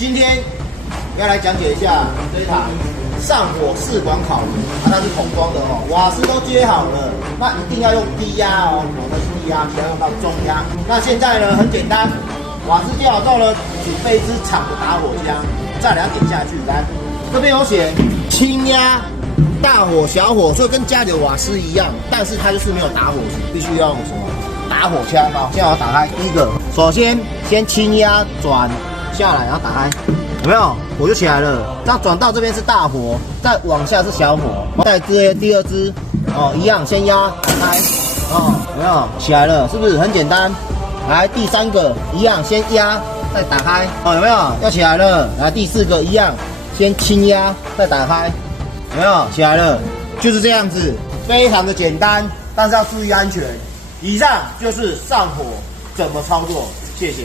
今天要来讲解一下这一台上火试管烤炉，它是桶装的哦，瓦斯都接好了，那一定要用低压哦，那是低压，不要用到中压。那现在呢很简单，瓦斯接好之后呢，请备一支长的打火枪，再来点下去，来，这边有写轻压、大火、小火，所以跟家里的瓦斯一样，但是它就是没有打火机，必须要用什么打火枪啊？现在我打开第一个，首先轻压转下来，然后打开。有没有？火就起来了。这样转到这边是大火，再往下是小火。再接第二支，哦，一样，先压打开，哦，有没有？起来了，是不是很简单？来第三个，一样，先压再打开，哦，有没有？要起来了。来第四个，一样，先轻压再打开，有没有？起来了，就是这样子，非常的简单，但是要注意安全。以上就是上火怎么操作，谢谢。